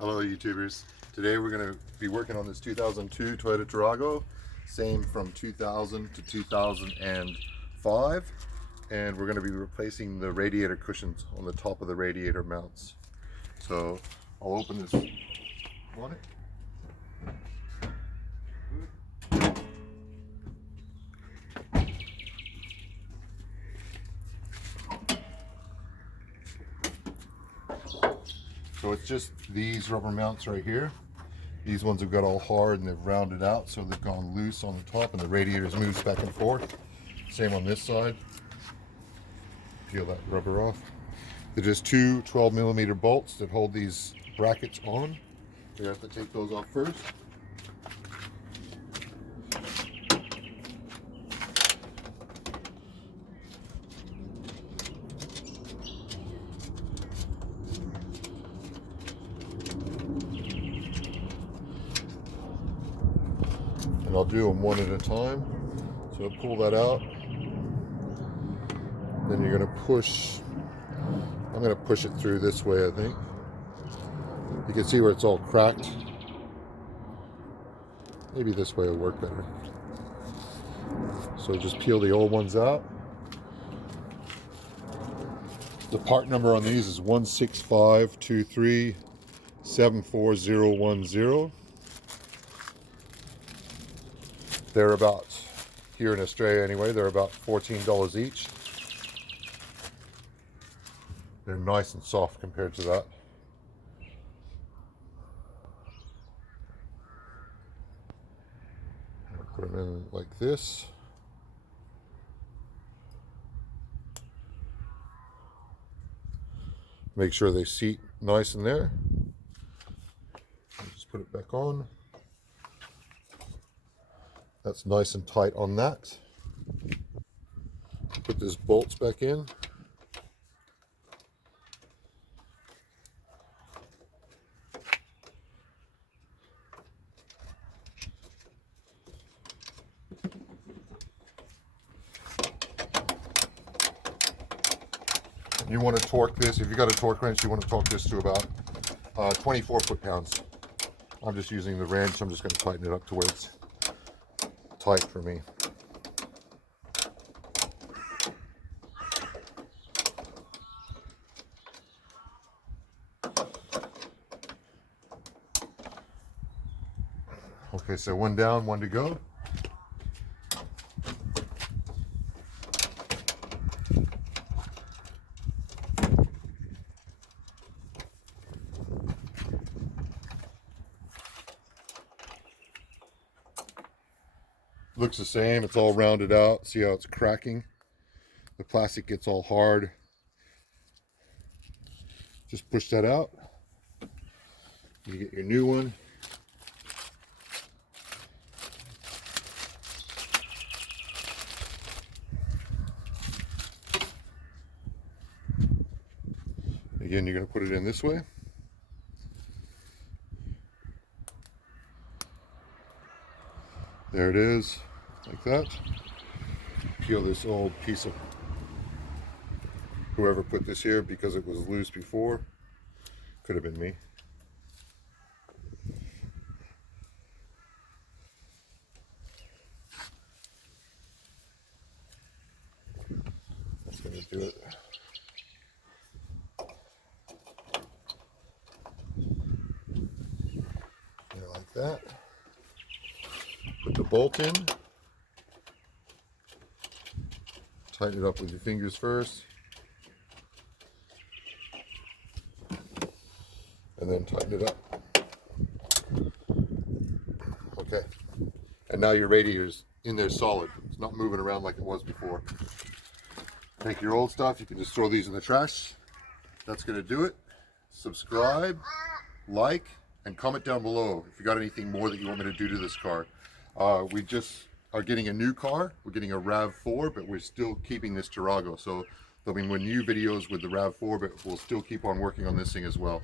Hello YouTubers. Today we're going to be working on this 2002 Toyota Tarago, same from 2000 to 2005, and we're going to be replacing the radiator cushions on the top of the radiator mounts. So I'll open this bonnet. So it's just these rubber mounts right here. These ones have got all hard and they've rounded out, so they've gone loose on the top and the radiators moves back and forth. Same on this side. Peel that rubber off. They're just two 12mm bolts that hold these brackets on. We have to take those off first. And I'll do them one at a time. So pull that out. Then you're going to push. I'm going to push it through this way, I think. You can see where it's all cracked. Maybe this way will work better. So just peel the old ones out. The part number on these is 16523-74010. They're about, here in Australia anyway, they're about $14 each. They're nice and soft compared to that. I'll put them in like this. Make sure they seat nice in there. Just put it back on. That's nice and tight on that. Put these bolts back in. You want to torque this, if you got a torque wrench, you want to torque this to about 24 foot-pounds. I'm just using the wrench. I'm just going to tighten it up to where it's tight for me. Okay, so one down, one to go. Looks the same, it's all rounded out. See how it's cracking? The plastic gets all hard. Just push that out. You get your new one. Again, you're going to put it in this way. There it is, like that. Peel this old piece of, whoever put this here because it was loose before, could have been me. That's going to do it. Yeah, like that. Put the bolt in. Tighten it up with your fingers first. And then tighten it up. Okay. And now your radiator's in there solid. It's not moving around like it was before. Take your old stuff. You can just throw these in the trash. That's going to do it. Subscribe, like, and comment down below if you got anything more that you want me to do to this car. We just are getting a new car. We're getting a RAV4, but we're still keeping this Tarago. So there'll be more new videos with the RAV4, but we'll still keep on working on this thing as well.